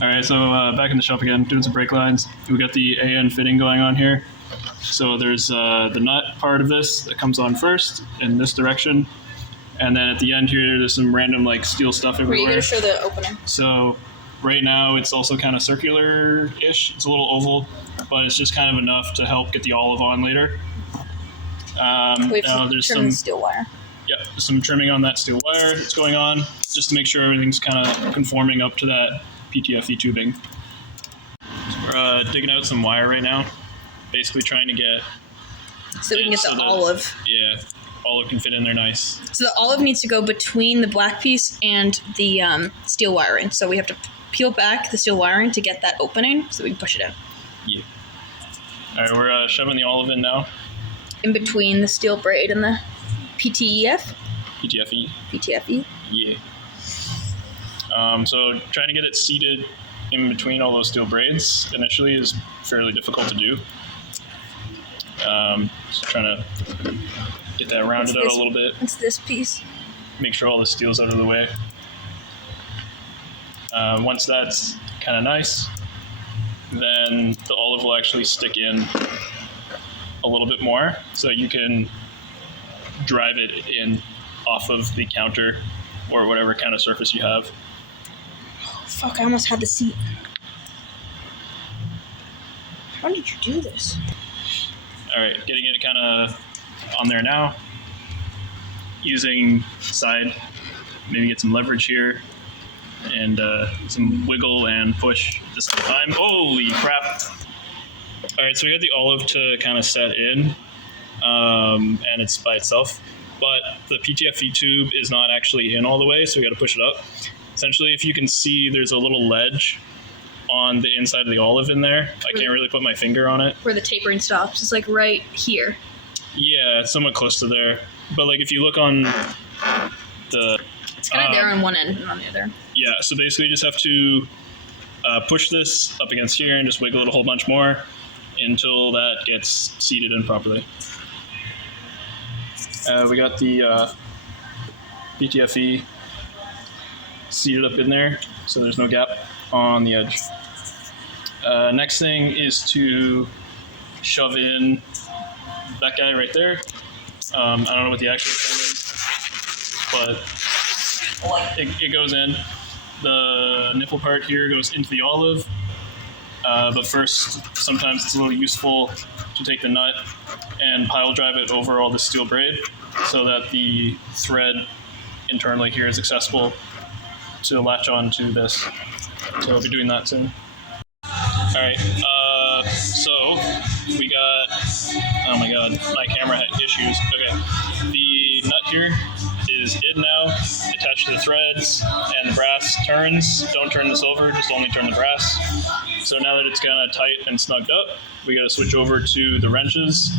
All right, so back in the shop again, doing some brake lines. We got the AN fitting going on here. So there's the nut part of this that comes on first in this direction. And then at the end here, there's some random like steel stuff everywhere. Wait, you gotta show the opening. So right now it's also kind of circular-ish. It's a little oval, but it's just kind of enough to help get the olive on later. Wait, now there's trim some the steel wire. Yeah, some trimming on that steel wire that's going on, just to make sure everything's kind of conforming up to that PTFE tubing. So we're digging out some wire right now, basically trying to get... So we can get the olive. Yeah, olive can fit in there nice. So the olive needs to go between the black piece and the steel wiring. So we have to peel back the steel wiring to get that opening so we can push it out. Yeah. All right, we're shoving the olive in now. In between the steel braid and the PTEF? PTFE. PTFE? Yeah. So trying to get it seated in between all those steel braids initially is fairly difficult to do. Just trying to get that rounded out a little bit. What's this piece? Make sure all the steel's out of the way. Once that's kind of nice, then the olive will actually stick in a little bit more, so you can drive it in off of the counter or whatever kind of surface you have. Oh, fuck, I almost had the seat. How did you do this? All right, getting it kind of on there now. Using side, maybe get some leverage here and some wiggle and push at the same time. Holy crap. All right, so we got the olive to kind of set in, and it's by itself, but the PTFE tube is not actually in all the way, so we got to push it up. Essentially, if you can see, there's a little ledge on the inside of the olive in there. I can't really put my finger on it. Where the tapering stops. It's like right here. Yeah, it's somewhat close to there. But like if you look on the... It's kind of there on one end and on the other. Yeah, so basically you just have to push this up against here and just wiggle it a whole bunch more until that gets seated in properly. We got the PTFE seated up in there, so there's no gap on the edge. Next thing is to shove in that guy right there. I don't know what the actual thing is, but it goes in. The nipple part here goes into the olive, but first, sometimes it's a little useful to take the nut and pile drive it over all the steel braid so that the thread internally here is accessible to latch on to this. So I'll be doing that soon. All right, so we got, oh my god, my camera had issues. Okay, the nut here is in now, attached to the threads, and the brass turns. Don't turn this over, just only turn the brass. So now that it's kind of tight and snugged up, we got to switch over to the wrenches.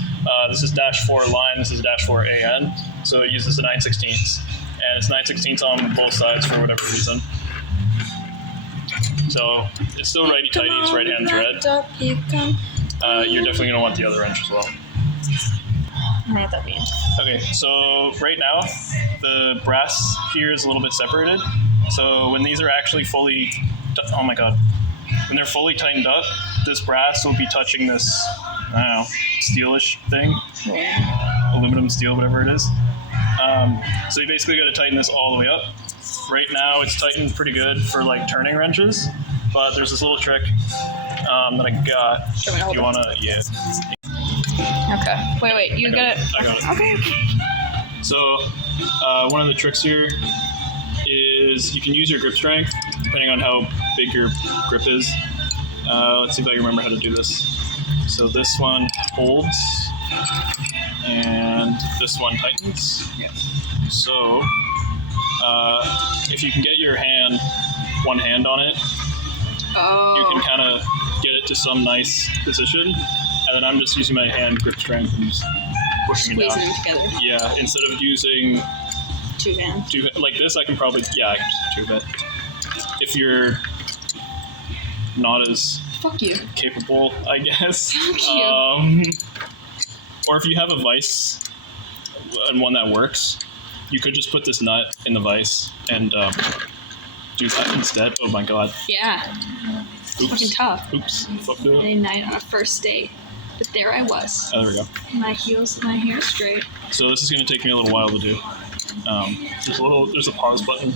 This is -4 line, this is -4 AN, so it uses a 9/16, and it's 9/16 on both sides for whatever reason. So it's still righty tighty, it's right hand thread. You're definitely going to want the other wrench as well. I don't know what that means. Okay, so right now the brass here is a little bit separated. So when these are actually fully, oh my god, when they're fully tightened up, this brass will be touching this, I don't know, steelish thing, aluminum, steel, whatever it is. So you basically got to tighten this all the way up. Right now it's tightened pretty good for like turning wrenches, but there's this little trick that I got. Show me, hold you on. wanna, yeah. Okay. Wait, you got it. I got it. Okay. So one of the tricks here is you can use your grip strength depending on how big your grip is. Let's see if I can remember how to do this. So this one holds and this one tightens. Yeah. So if you can get your one hand on it, you can kind of get it to some nice position. And then I'm just using my hand grip strength and just pushing it down. Squeezing them together. Yeah, instead of using Two hands. like this, I can probably, I can just do two, but if you're not as Fuck you. capable, I guess. Fuck you. Or if you have a vise and one that works, you could just put this nut in the vise and do that instead. Oh my god. Yeah. Fucking tough. Oops. Fucked it up. Friday night on a first date. But there I was. Oh, there we go. My heels, my hair straight. So this is going to take me a little while to do. There's a pause button.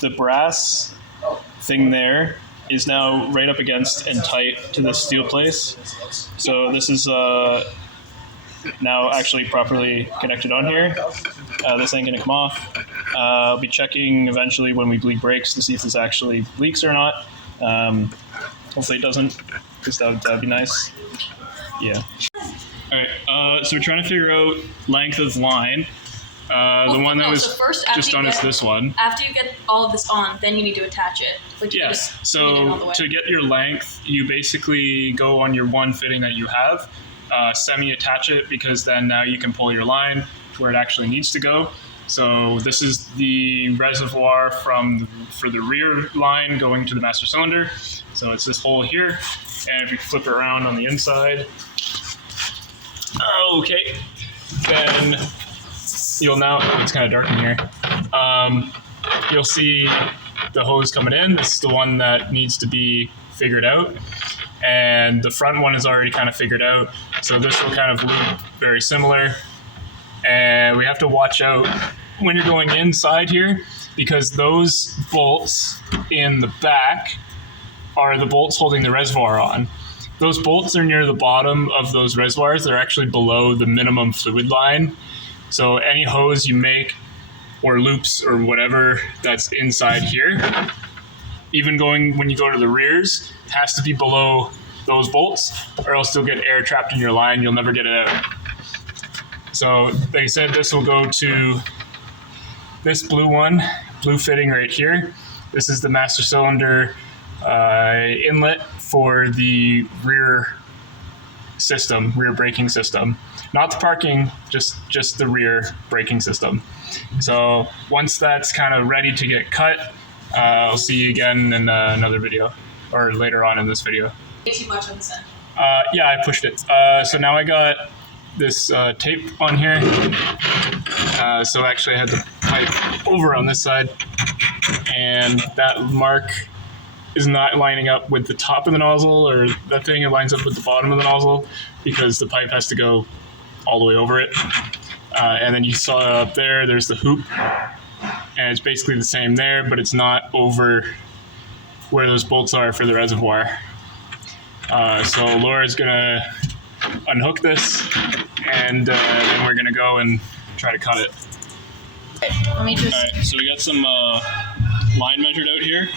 The brass thing there is now right up against and tight to the steel place. So this is now actually properly connected on here. This ain't gonna come off. I'll be checking eventually when we bleed brakes to see if this actually leaks or not. Hopefully it doesn't, because that'd be nice. Yeah. All right, so we're trying to figure out length of line. The one that was so first, just done is this one. After you get all of this on, then you need to attach it. Like you Yes. just swing it all the So way. to get your length, you basically go on your one fitting that you have, semi-attach it, because then now you can pull your line to where it actually needs to go. So this is the reservoir for the rear line going to the master cylinder. So it's this hole here, and if you flip it around on the inside, okay, then you'll now, it's kind of dark in here, you'll see the hose coming in. This is the one that needs to be figured out, and the front one is already kind of figured out, so this will kind of loop very similar. And we have to watch out when you're going inside here, because those bolts in the back are the bolts holding the reservoir on. Those bolts are near the bottom of those reservoirs. They're actually below the minimum fluid line. So any hose you make or loops or whatever that's inside here, even when you go to the rears, has to be below those bolts, or else you'll get air trapped in your line. You'll never get it out. So they said this will go to this blue fitting right here. This is the master cylinder inlet for the rear braking system. Not the parking, just the rear braking system. So once that's kind of ready to get cut, I'll see you again in another video, or later on in this video. Too much on this end. Yeah, I pushed it. So now I got this tape on here. So actually I had the pipe over on this side, and that mark is not lining up with the top of the nozzle, or that thing, it lines up with the bottom of the nozzle, because the pipe has to go all the way over it. And then you saw up there's the hoop, and it's basically the same there, but it's not over where those bolts are for the reservoir. So Laura's gonna unhook this, and then we're gonna go and try to cut it. Let me just. All right, so we got some line measured out here.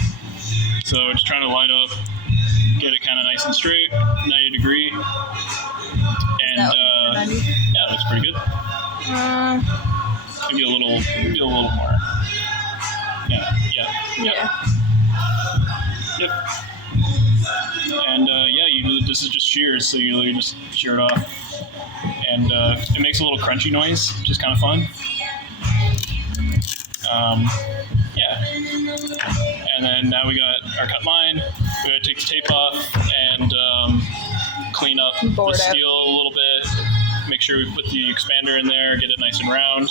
So just trying to line up, get it kind of nice and straight, 90 degree, and yeah, it looks pretty good. Maybe a little more. Yeah. Yep. And yeah, this is just shears, so you literally just shear it off, and it makes a little crunchy noise, which is kind of fun. Yeah. And then now we got our cut line. We gotta take the tape off and clean up the steel a little bit. Make sure we put the expander in there, get it nice and round.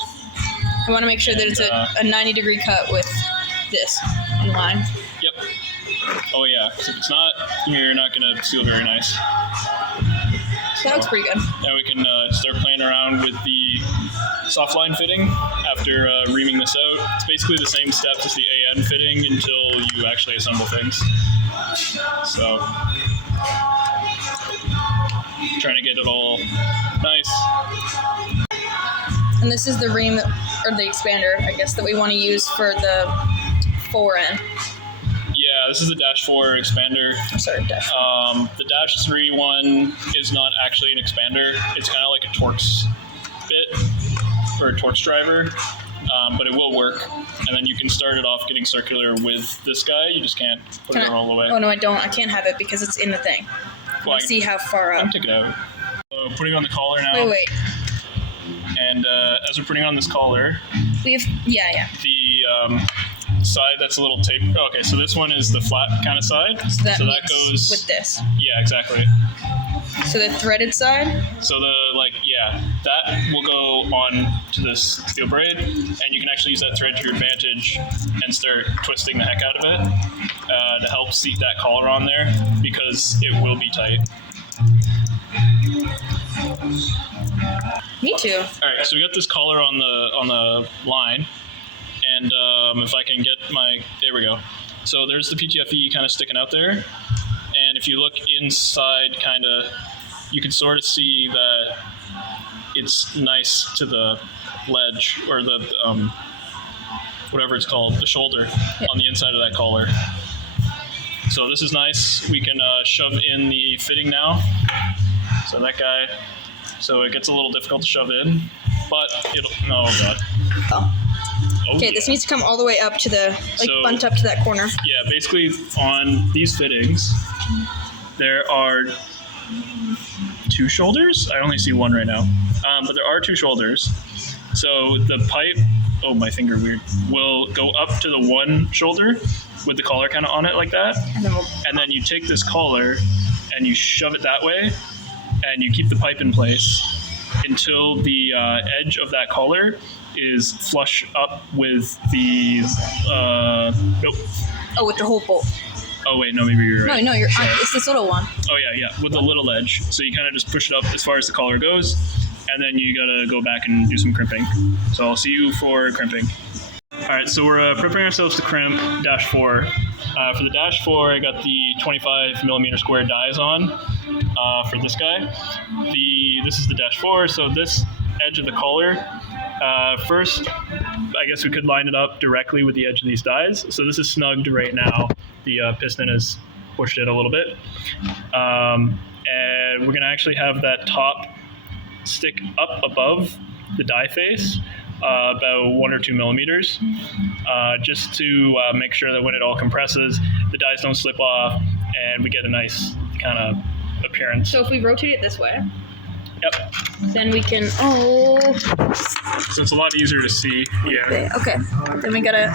I want to make sure that it's a 90-degree cut with this in line. Yep. Oh yeah, because if it's not, you're not gonna seal very nice. That looks pretty good. Now we can start playing around with the soft line fitting after reaming this out. It's basically the same steps as the AN fitting until you actually assemble things. So, trying to get it all nice. And this is the ream, or the expander, I guess, that we want to use for the fore-end. Yeah, this is the Dash 4 expander. Sorry, Dash. The Dash 3 one is not actually an expander. It's kind of like a Torx bit, or a Torx driver, but it will work. And then you can start it off getting circular with this guy. You just can't put it all the way. Oh, no, I don't. I can't have it because it's in the thing. Well, Let's see how far up. I'll take it out. So putting on the collar now. Wait. And as we're putting on this collar, We have, yeah. the side that's a little tape. Oh, okay, so this one is the flat kind of side. So that goes with this. Yeah, exactly. So the threaded side? So that will go on to this steel braid, and you can actually use that thread to your advantage and start twisting the heck out of it. help seat that collar on there because it will be tight. Me too. All right, so we got this collar on the line, and if I can get there we go. So there's the PTFE kind of sticking out there, and if you look inside, kind of, you can sort of see that it's nice to the ledge or the whatever it's called, the shoulder on the inside of that collar. So this is nice. We can shove in the fitting now. So that guy, so it gets a little difficult to shove in, but it'll, oh god. Oh. Okay, yeah. this needs to come all the way up to the, So, bunt up to that corner. Yeah, basically on these fittings, there are 2 shoulders. I only see one right now, but there are 2 shoulders. So the pipe, oh my finger weird, will go up to the one shoulder with the collar kind of on it like that. And then you take this collar and you shove it that way and you keep the pipe in place until the edge of that collar is flush up with the, nope. Oh, with the whole bolt. Oh wait, no, maybe you're right. No, you're. It's this little one. Oh yeah, with the little edge. So you kind of just push it up as far as the collar goes, and then you gotta go back and do some crimping. So I'll see you for crimping. All right, so we're preparing ourselves to crimp dash 4. For the dash 4, I got the 25 millimeter square dies on for this guy. This is the dash 4, so this edge of the collar. First, I guess we could line it up directly with the edge of these dies. So this is snugged right now. The piston has pushed it a little bit. And we're going to actually have that top stick up above the die face, about 1 or 2 millimeters, just to make sure that when it all compresses, the dies don't slip off and we get a nice kind of appearance. So if we rotate it this way, yep. Then we can, So it's a lot easier to see. Yeah. Okay. Then we gotta.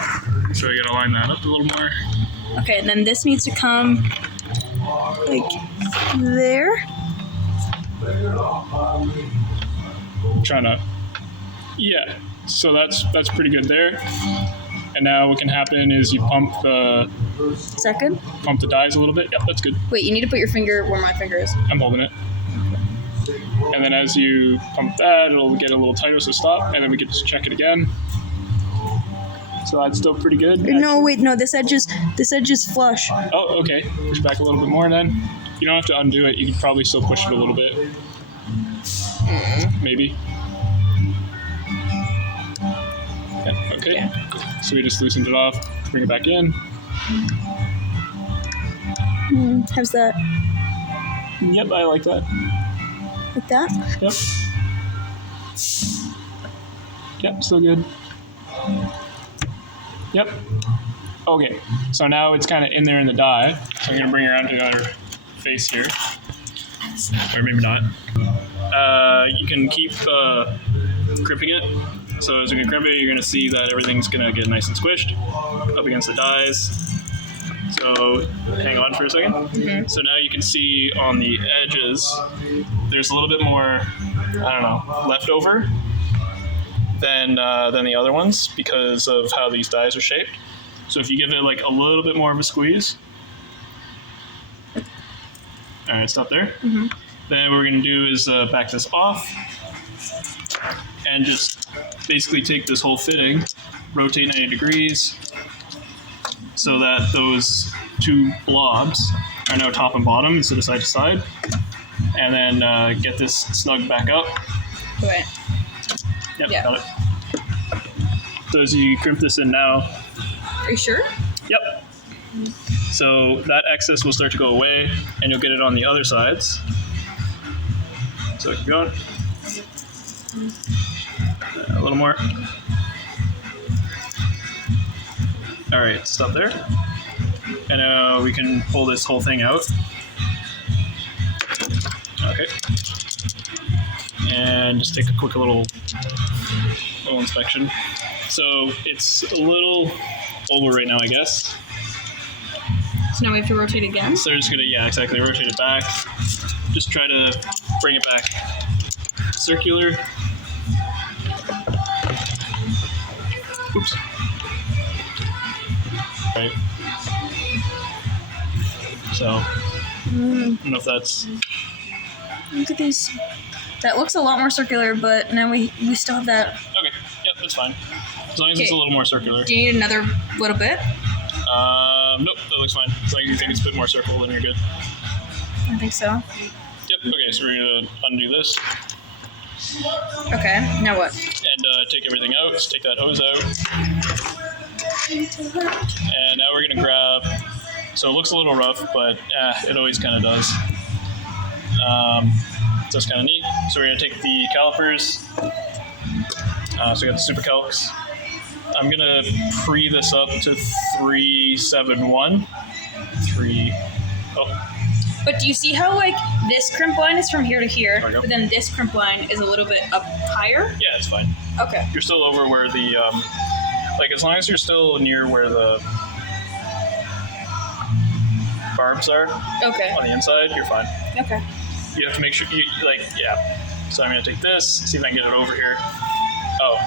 So we gotta line that up a little more. Okay, and then this needs to come like there. I'm trying to. Yeah. So that's pretty good there. And now what can happen is you pump the dies a little bit. Yep, that's good. Wait, you need to put your finger where my finger is. I'm holding it. And then as you pump that, it'll get a little tighter, so stop, and then we can just check it again. So that's still pretty good. No, wait, no, this edge is flush. Oh, okay. Push back a little bit more then. You don't have to undo it. You can probably still push it a little bit. Maybe. Yeah, okay. Yeah. So we just loosened it off, bring it back in. How's that? Yep, I like that. Like that? Yep. Yep, still good. Yep. Okay, so now it's kind of in there in the die. So I'm going to bring it around to the other face here. Or maybe not. You can keep crimping it. So as we can crimp it, you're going to see that everything's going to get nice and squished up against the dies. So hang on for a second. Mm-hmm. So now you can see on the edges, there's a little bit more, left over than the other ones because of how these dies are shaped. So if you give it like a little bit more of a squeeze. All right, stop there. Mm-hmm. Then what we're going to do is back this off and just basically take this whole fitting, rotate 90 degrees so that those 2 blobs are now top and bottom instead of side to side. And then get this snug back up. Right. Yep, yeah. Got it. So as you crimp this in now. Are you sure? Yep. So that excess will start to go away and you'll get it on the other sides. So keep going. A little more. All right, stop there. And now we can pull this whole thing out. Okay. And just take a quick little inspection. So it's a little over right now, I guess. So now we have to rotate again? So we're just gonna, exactly, rotate it back. Just try to bring it back circular. Oops. Right. So I don't know if that's... Look at these. That looks a lot more circular, but now we still have that. Okay, yep, that's fine. As long as it's a little more circular. Do you need another little bit? Nope, that looks fine. As long as you think it's a bit more circle, then you're good. I think so. Yep, okay, so we're going to undo this. Okay, now what? And take everything out. So take that hose out. And now we're going to grab... So it looks a little rough, but it always kind of does. So it's kind of neat. So we're going to take the calipers. So we got the Super Calcs. I'm going to pre this up to 371. But do you see how, like, this crimp line is from here to here, There we go. but then this crimp line is a little bit up higher? Yeah, it's fine. Okay. You're still over where the, like, as long as you're still near where the barbs are Okay. on the inside, you're fine. Okay. You have to make sure, yeah. So I'm going to take this, see if I can get it over here. Oh,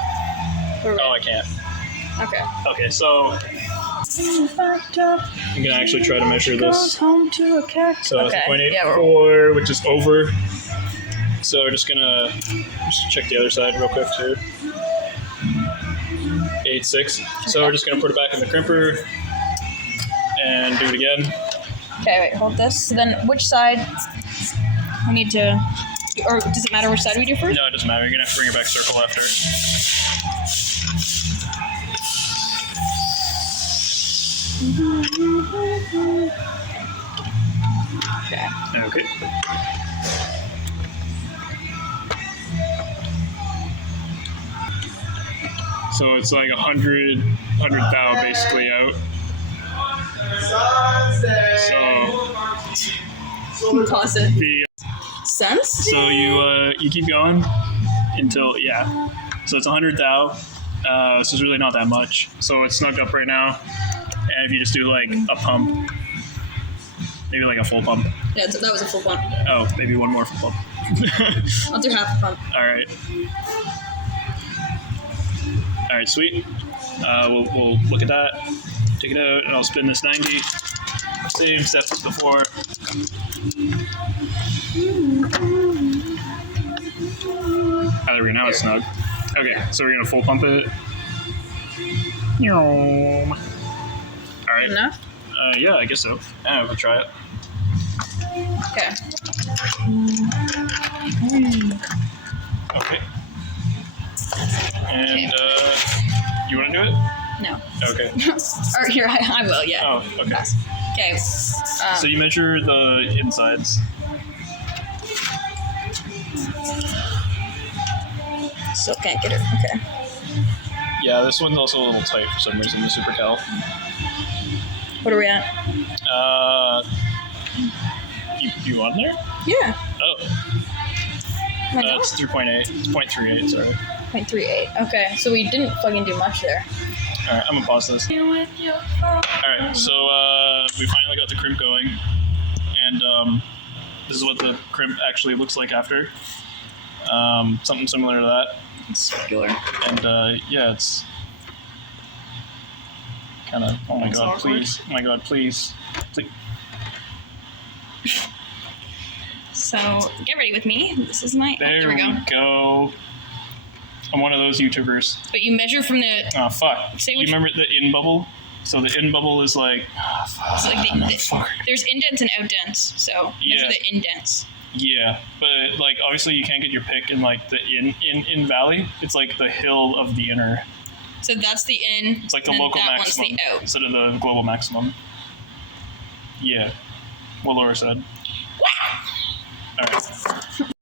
I can't. Okay. Okay, so I'm going to actually try to measure this. So it's Okay. 0.84, which is over. So we're just going to check the other side real quick too. 8.6. So we're just going to put it back in the crimper and do it again. Okay, wait, hold this. So then which side we need to, or does it matter which side we do first? No, it doesn't matter. You're going to have to bring it back circle after. Okay. So it's like 100 thou basically out. So Pause it. the Sense? so you keep going until So it's 100 thou. So it's really not that much. So it's snugged up right now. And if you just do like a pump, maybe like a full pump. Yeah, that was a full pump. Oh, maybe one more full pump. I'll do half a pump. All right, sweet. We'll look at that, take it out, and I'll spin this 90. Same steps as before. There we go. Now it's snug. Okay, so we're gonna full pump it. All right. Enough? Yeah, I guess so. Yeah, we'll try it. Okay. Okay. And you want to do it? No. Okay. Or here, I will, yeah. Oh, okay. Okay. So you measure the insides. Still can't get it. Okay. Yeah, this one's also a little tight for some reason, the Super Cal. What are we at? You on there? Yeah. Oh, that's 3.8. It's 0.38, sorry. 0.38. Okay, so we didn't fucking do much there. Alright, I'm gonna pause this. Alright, so we finally got the crimp going. And this is what the crimp actually looks like after. Something similar to that. It's circular. And yeah, it's kind of, oh my god, please. Oh my god, please. So, get ready with me. This is my... There we go. I'm one of those YouTubers. But you measure from the... Oh, fuck. Say You which... remember the in bubble? So the in bubble is like... It's like there's indents and outdents, so measure the indents. Yeah, but like obviously you can't get your pick in like the in valley. It's like the hill of the inner. So that's the in. It's like the local maximum one's the out. instead of the global maximum. Yeah, what Laura said. All right.